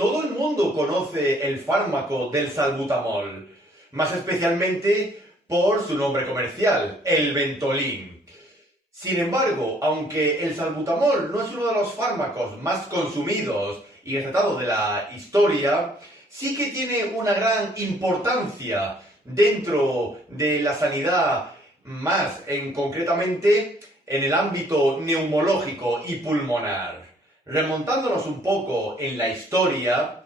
Todo el mundo conoce el fármaco del salbutamol, más especialmente por su nombre comercial, el Ventolin. Sin embargo, aunque el salbutamol no es uno de los fármacos más consumidos y recetados de la historia, sí que tiene una gran importancia dentro de la sanidad, concretamente en el ámbito neumológico y pulmonar. Remontándonos un poco en la historia,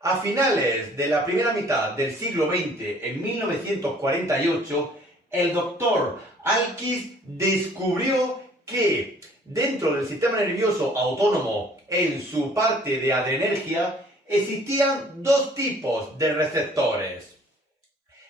a finales de la primera mitad del siglo XX, en 1948, el doctor Alquiz descubrió que dentro del sistema nervioso autónomo, en su parte de adrenergia, existían dos tipos de receptores.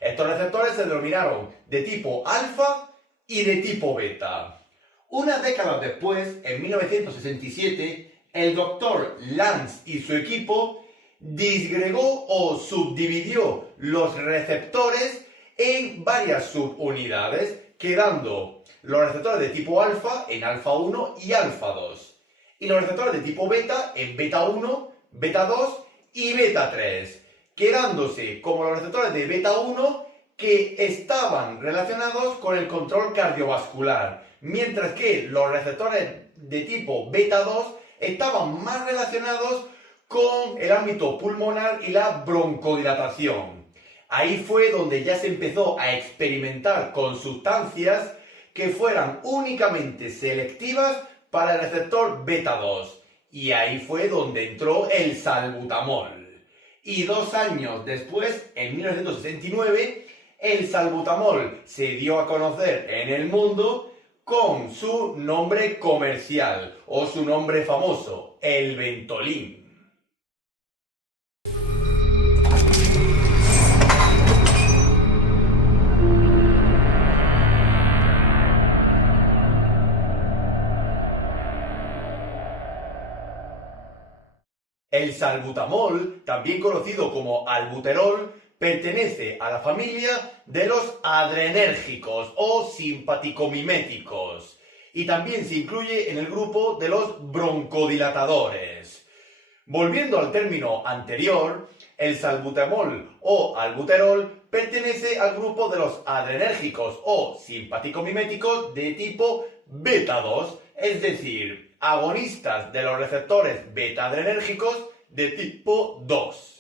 Estos receptores se denominaron de tipo alfa y de tipo beta. Unas décadas después, en 1967, el doctor Lanz y su equipo disgregó o subdividió los receptores en varias subunidades, quedando los receptores de tipo alfa en alfa 1 y alfa 2, y los receptores de tipo beta en beta 1, beta 2 y beta 3, quedándose como los receptores de beta 1 que estaban relacionados con el control cardiovascular, mientras que los receptores de tipo beta 2 estaban más relacionados con el ámbito pulmonar y la broncodilatación. Ahí fue donde ya se empezó a experimentar con sustancias que fueran únicamente selectivas para el receptor beta 2. Y ahí fue donde entró el salbutamol. Y 2 años después, en 1969, el salbutamol se dio a conocer en el mundo con su nombre comercial o su nombre famoso, el Ventolin. El salbutamol, también conocido como albuterol, pertenece a la familia de los adrenérgicos o simpaticomiméticos y también se incluye en el grupo de los broncodilatadores. Volviendo al término anterior, el salbutamol o albuterol pertenece al grupo de los adrenérgicos o simpaticomiméticos de tipo beta 2, es decir, agonistas de los receptores beta-adrenérgicos de tipo 2.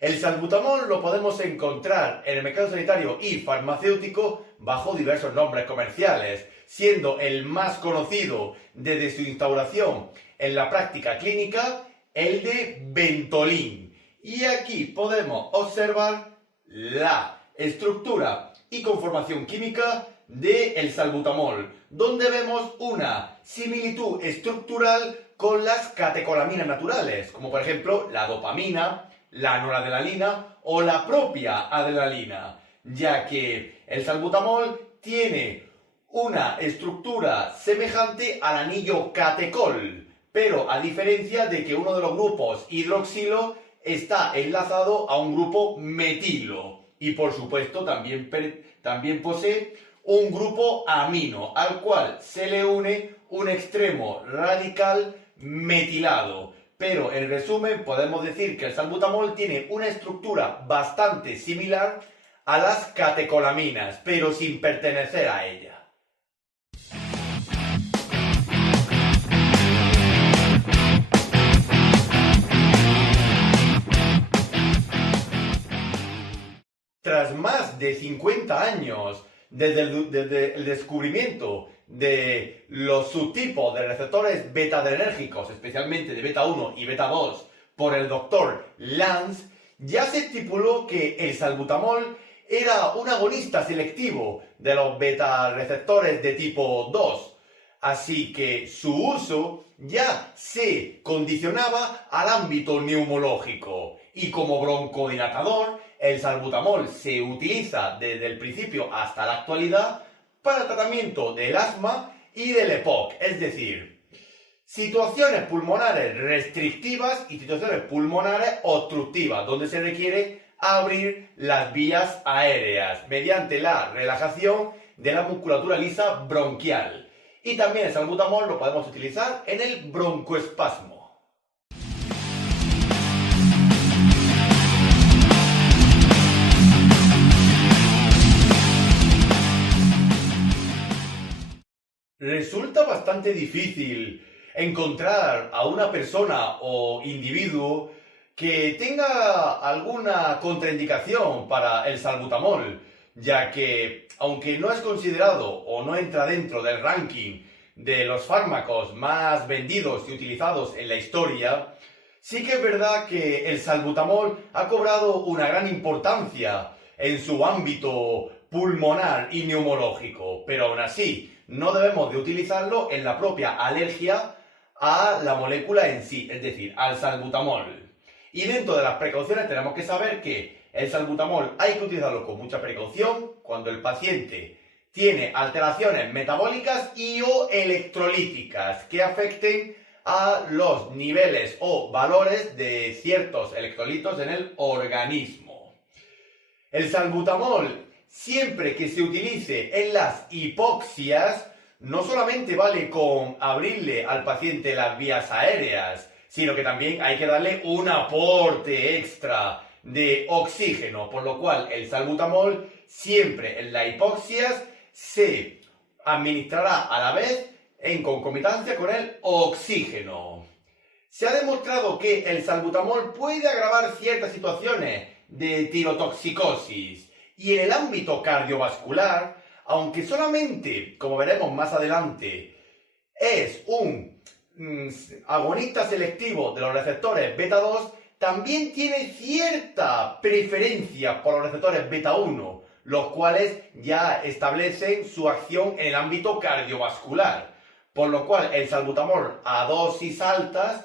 El salbutamol lo podemos encontrar en el mercado sanitario y farmacéutico bajo diversos nombres comerciales, siendo el más conocido desde su instauración en la práctica clínica el de Ventolin. Y aquí podemos observar la estructura y conformación química del salbutamol, donde vemos una similitud estructural con las catecolaminas naturales, como por ejemplo la dopamina, la noradrenalina o la propia adrenalina, ya que el salbutamol tiene una estructura semejante al anillo catecol, pero a diferencia de que uno de los grupos hidroxilo está enlazado a un grupo metilo y por supuesto también posee un grupo amino al cual se le une un extremo radical metilado. Pero en resumen podemos decir que el salbutamol tiene una estructura bastante similar a las catecolaminas, pero sin pertenecer a ella. Tras más de 50 años desde el descubrimiento de los subtipos de receptores beta-adrenérgicos, especialmente de beta 1 y beta 2, por el doctor Lanz, ya se estipuló que el salbutamol era un agonista selectivo de los beta-receptores de tipo 2, así que su uso ya se condicionaba al ámbito neumológico y como broncodilatador el salbutamol se utiliza desde el principio hasta la actualidad para el tratamiento del asma y del EPOC, es decir, situaciones pulmonares restrictivas y situaciones pulmonares obstructivas, donde se requiere abrir las vías aéreas mediante la relajación de la musculatura lisa bronquial. Y también el salbutamol lo podemos utilizar en el broncoespasmo. resulta bastante difícil encontrar a una persona o individuo que tenga alguna contraindicación para el salbutamol, ya que, aunque no es considerado o no entra dentro del ranking de los fármacos más vendidos y utilizados en la historia, sí que es verdad que el salbutamol ha cobrado una gran importancia en su ámbito pulmonar y neumológico, pero aún así no debemos de utilizarlo en la propia alergia a la molécula en sí, es decir, al salbutamol. Y dentro de las precauciones tenemos que saber que el salbutamol hay que utilizarlo con mucha precaución cuando el paciente tiene alteraciones metabólicas y o electrolíticas que afecten a los niveles o valores de ciertos electrolitos en el organismo. El salbutamol, siempre que se utilice en las hipoxias, no solamente vale con abrirle al paciente las vías aéreas, sino que también hay que darle un aporte extra de oxígeno, por lo cual el salbutamol siempre en las hipoxias se administrará a la vez en concomitancia con el oxígeno. Se ha demostrado que el salbutamol puede agravar ciertas situaciones de tirotoxicosis y en el ámbito cardiovascular, aunque solamente, como veremos más adelante, es un agonista selectivo de los receptores beta 2, también tiene cierta preferencia por los receptores beta 1, los cuales ya establecen su acción en el ámbito cardiovascular, por lo cual el salbutamol a dosis altas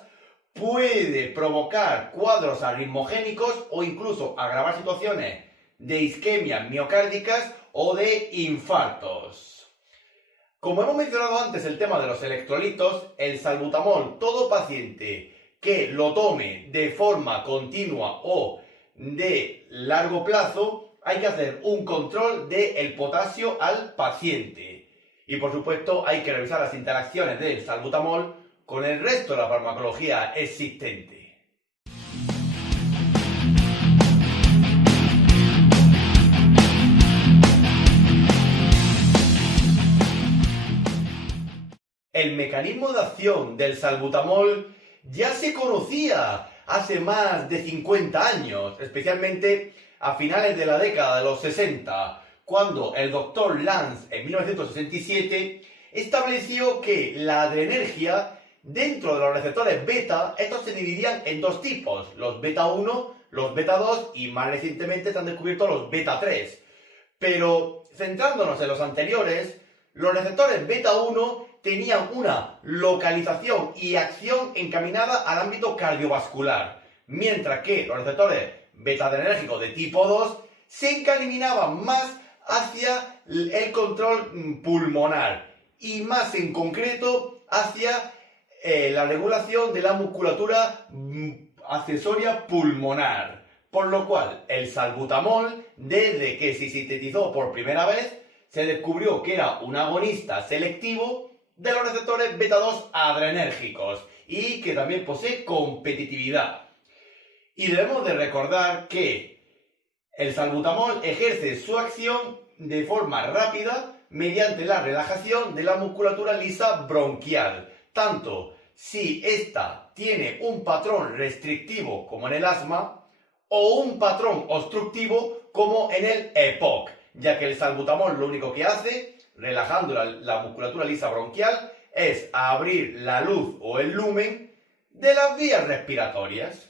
puede provocar cuadros arritmogénicos o incluso agravar situaciones de isquemias miocárdicas o de infartos. Como hemos mencionado antes el tema de los electrolitos, el salbutamol, todo paciente que lo tome de forma continua o de largo plazo, hay que hacer un control del potasio al paciente. Y por supuesto hay que revisar las interacciones del salbutamol con el resto de la farmacología existente. El mecanismo de acción del salbutamol ya se conocía hace más de 50 años, especialmente a finales de la década de los 60, cuando el Dr. Lance en 1967 estableció que la adrenergia dentro de los receptores beta, estos se dividían en dos tipos, los beta 1, los beta 2 y más recientemente se han descubierto los beta 3. Pero centrándonos en los anteriores, los receptores beta 1 tenían una localización y acción encaminada al ámbito cardiovascular, mientras que los receptores beta adrenérgicos de tipo 2 se encaminaban más hacia el control pulmonar y más en concreto hacia la regulación de la musculatura accesoria pulmonar. Por lo cual, el salbutamol, desde que se sintetizó por primera vez, se descubrió que era un agonista selectivo de los receptores beta 2 adrenérgicos y que también posee competitividad. Y debemos de recordar que el salbutamol ejerce su acción de forma rápida mediante la relajación de la musculatura lisa bronquial, tanto si ésta tiene un patrón restrictivo como en el asma o un patrón obstructivo como en el EPOC, ya que el salbutamol lo único que hace, relajando la musculatura lisa bronquial, es abrir la luz o el lumen de las vías respiratorias.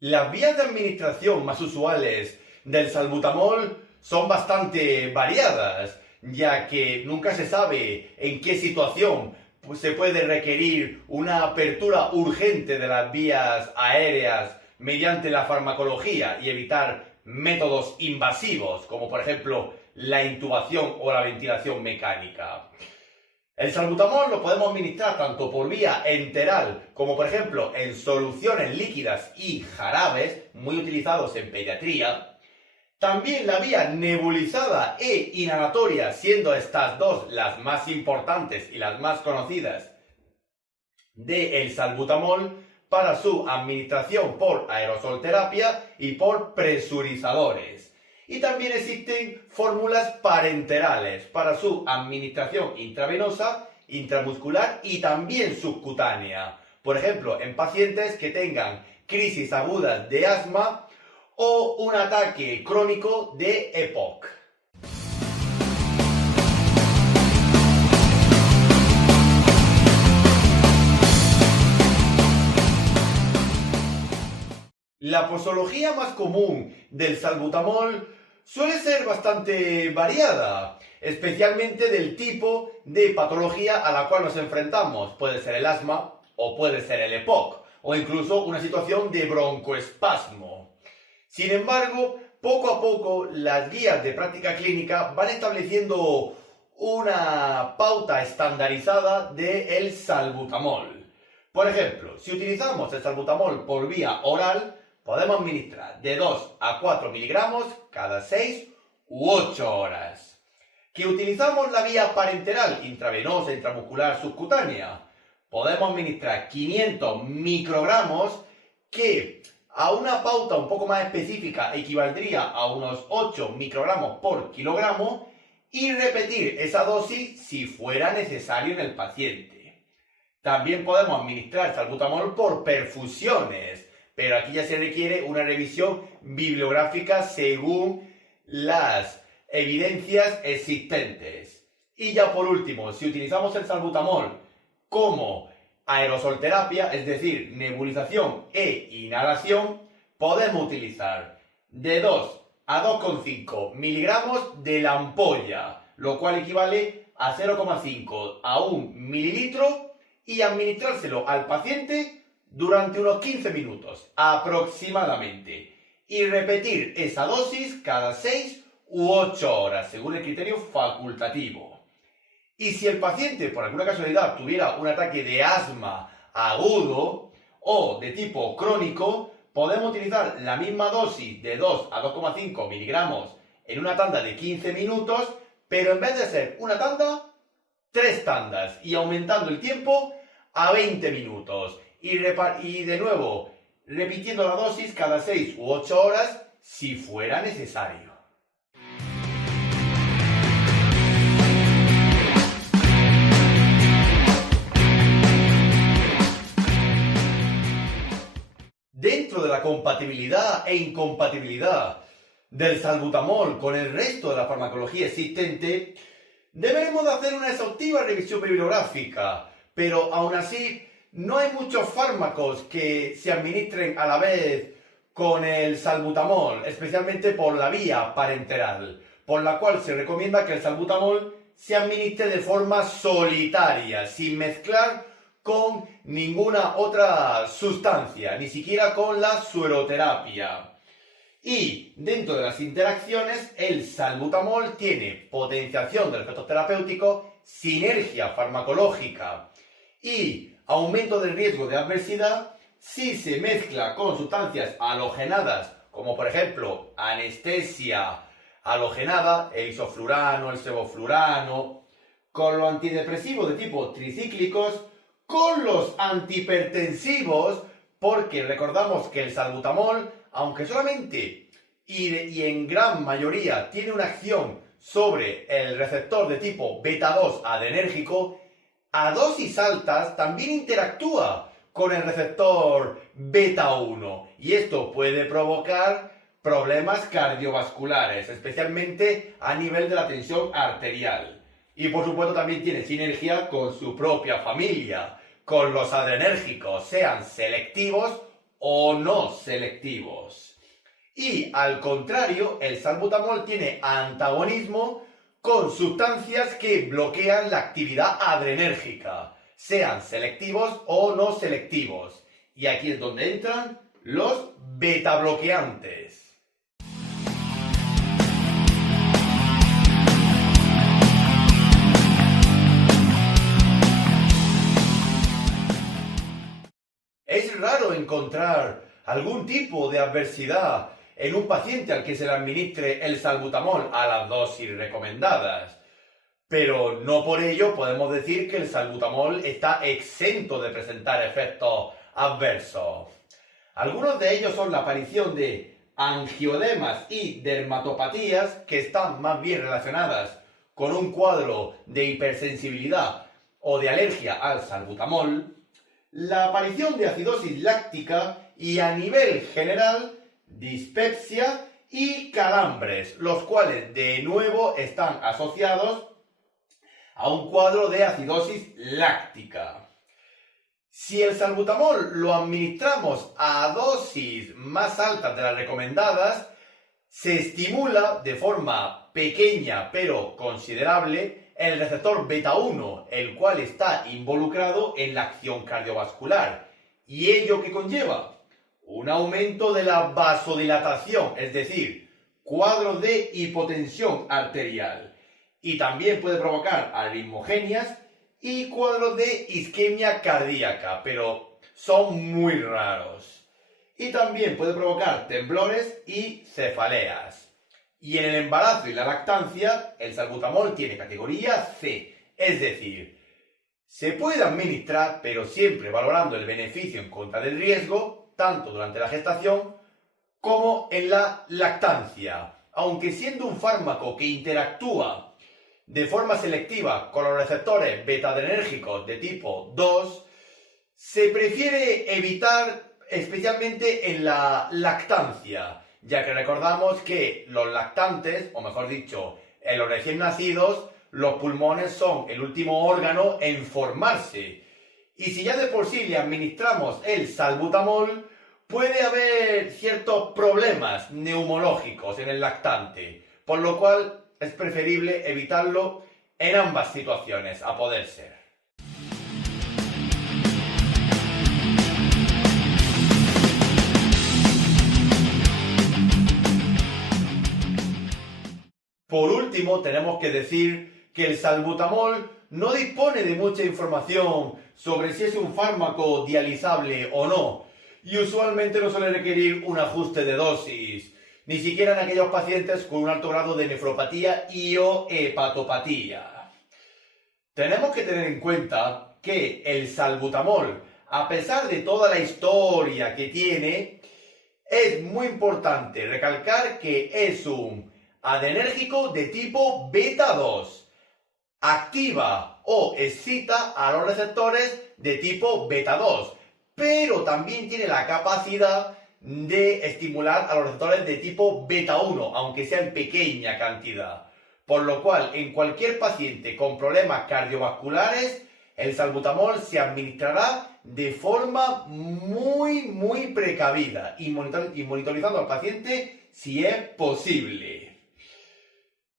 Las vías de administración más usuales del salbutamol son bastante variadas, ya que nunca se sabe en qué situación se puede requerir una apertura urgente de las vías aéreas mediante la farmacología y evitar métodos invasivos, como por ejemplo la intubación o la ventilación mecánica. El salbutamol lo podemos administrar tanto por vía enteral, como por ejemplo en soluciones líquidas y jarabes, muy utilizados en pediatría. También la vía nebulizada e inhalatoria, siendo estas dos las más importantes y las más conocidas del salbutamol, para su administración por aerosolterapia y por presurizadores. Y también existen fórmulas parenterales para su administración intravenosa, intramuscular y también subcutánea. Por ejemplo, en pacientes que tengan crisis agudas de asma o un ataque crónico de EPOC. La posología más común del salbutamol suele ser bastante variada, especialmente del tipo de patología a la cual nos enfrentamos. Puede ser el asma o puede ser el EPOC, o incluso una situación de broncoespasmo. Sin embargo, poco a poco las guías de práctica clínica van estableciendo una pauta estandarizada del salbutamol. Por ejemplo, si utilizamos el salbutamol por vía oral, podemos administrar de 2 a 4 miligramos cada 6 u 8 horas. Que utilizamos la vía parenteral, intravenosa, intramuscular, subcutánea, podemos administrar 500 microgramos que a una pauta un poco más específica equivaldría a unos 8 microgramos por kilogramo y repetir esa dosis si fuera necesario en el paciente. También podemos administrar salbutamol por perfusiones, pero aquí ya se requiere una revisión bibliográfica según las evidencias existentes. Y ya por último, si utilizamos el salbutamol como aerosolterapia, es decir, nebulización e inhalación, podemos utilizar de 2 a 2,5 miligramos de la ampolla, lo cual equivale a 0,5 a 1 mililitro y administrárselo al paciente durante unos 15 minutos aproximadamente y repetir esa dosis cada 6 u 8 horas según el criterio facultativo. Y si el paciente por alguna casualidad tuviera un ataque de asma agudo o de tipo crónico, podemos utilizar la misma dosis de 2 a 2,5 miligramos en una tanda de 15 minutos, pero en vez de ser una tanda, 3 tandas y aumentando el tiempo a 20 minutos. Y de nuevo, repitiendo la dosis cada 6 u 8 horas si fuera necesario. Dentro de la compatibilidad e incompatibilidad del salbutamol con el resto de la farmacología existente, deberemos de hacer una exhaustiva revisión bibliográfica, pero aún así no hay muchos fármacos que se administren a la vez con el salbutamol, especialmente por la vía parenteral, por la cual se recomienda que el salbutamol se administre de forma solitaria, sin mezclar con ninguna otra sustancia, ni siquiera con la sueroterapia. Y dentro de las interacciones, el salbutamol tiene potenciación de los efectos terapéuticos, sinergia farmacológica y aumento del riesgo de adversidad si se mezcla con sustancias halogenadas, como por ejemplo anestesia halogenada, el isoflurano, el sevoflurano, con los antidepresivos de tipo tricíclicos, con los antihipertensivos, porque recordamos que el salbutamol, aunque solamente y en gran mayoría tiene una acción sobre el receptor de tipo beta 2 adrenérgico, a dosis altas también interactúa con el receptor beta 1 y esto puede provocar problemas cardiovasculares, especialmente a nivel de la tensión arterial. Y por supuesto también tiene sinergia con su propia familia, con los adrenérgicos, sean selectivos o no selectivos. Y al contrario, el salbutamol tiene antagonismo con sustancias que bloquean la actividad adrenérgica, sean selectivos o no selectivos. Y aquí es donde entran los beta bloqueantes. Es raro encontrar algún tipo de adversidad en un paciente al que se le administre el salbutamol a las dosis recomendadas. Pero no por ello podemos decir que el salbutamol está exento de presentar efectos adversos. Algunos de ellos son la aparición de angioedemas y dermatopatías, que están más bien relacionadas con un cuadro de hipersensibilidad o de alergia al salbutamol, la aparición de acidosis láctica y, a nivel general, dispepsia y calambres, los cuales de nuevo están asociados a un cuadro de acidosis láctica. Si el salbutamol lo administramos a dosis más altas de las recomendadas, se estimula de forma pequeña pero considerable el receptor beta-1, el cual está involucrado en la acción cardiovascular. ¿Y ello qué conlleva? Un aumento de la vasodilatación, es decir, cuadros de hipotensión arterial. Y también puede provocar arritmogenias y cuadros de isquemia cardíaca, pero son muy raros. Y también puede provocar temblores y cefaleas. Y en el embarazo y la lactancia, el salbutamol tiene categoría C, es decir, se puede administrar, pero siempre valorando el beneficio en contra del riesgo, tanto durante la gestación como en la lactancia. Aunque siendo un fármaco que interactúa de forma selectiva con los receptores beta-adrenérgicos de tipo 2, se prefiere evitar especialmente en la lactancia, ya que recordamos que los lactantes, o mejor dicho, en los recién nacidos, los pulmones son el último órgano en formarse. Y si ya de por sí le administramos el salbutamol, puede haber ciertos problemas neumológicos en el lactante, por lo cual es preferible evitarlo en ambas situaciones, a poder ser. Por último, tenemos que decir que el salbutamol no dispone de mucha información sobre si es un fármaco dializable o no, y usualmente no suele requerir un ajuste de dosis, ni siquiera en aquellos pacientes con un alto grado de nefropatía y o hepatopatía. Tenemos que tener en cuenta que el salbutamol, a pesar de toda la historia que tiene, es muy importante recalcar que es un adrenérgico de tipo beta-2. Activa o excita a los receptores de tipo beta-2, pero también tiene la capacidad de estimular a los receptores de tipo beta-1, aunque sea en pequeña cantidad. Por lo cual, en cualquier paciente con problemas cardiovasculares, el salbutamol se administrará de forma muy precavida y monitorizando al paciente si es posible.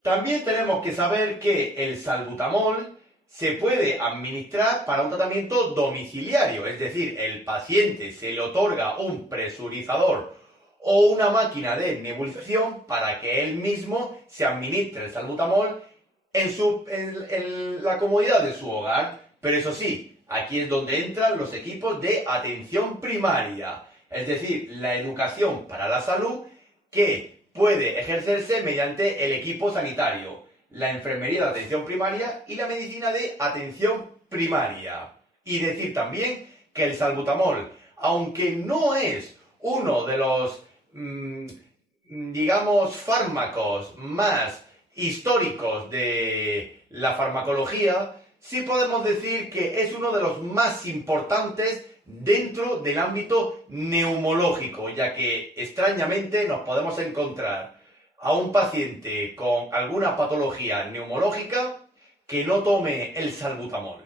También tenemos que saber que el salbutamol se puede administrar para un tratamiento domiciliario, es decir, el paciente se le otorga un presurizador o una máquina de nebulización para que él mismo se administre el salbutamol en la comodidad de su hogar. Pero eso sí, aquí es donde entran los equipos de atención primaria, es decir, la educación para la salud que puede ejercerse mediante el equipo sanitario, la enfermería de atención primaria y la medicina de atención primaria. Y decir también que el salbutamol, aunque no es uno de los, digamos, fármacos más históricos de la farmacología, sí podemos decir que es uno de los más importantes dentro del ámbito neumológico, ya que extrañamente nos podemos encontrar a un paciente con alguna patología neumológica que no tome el salbutamol.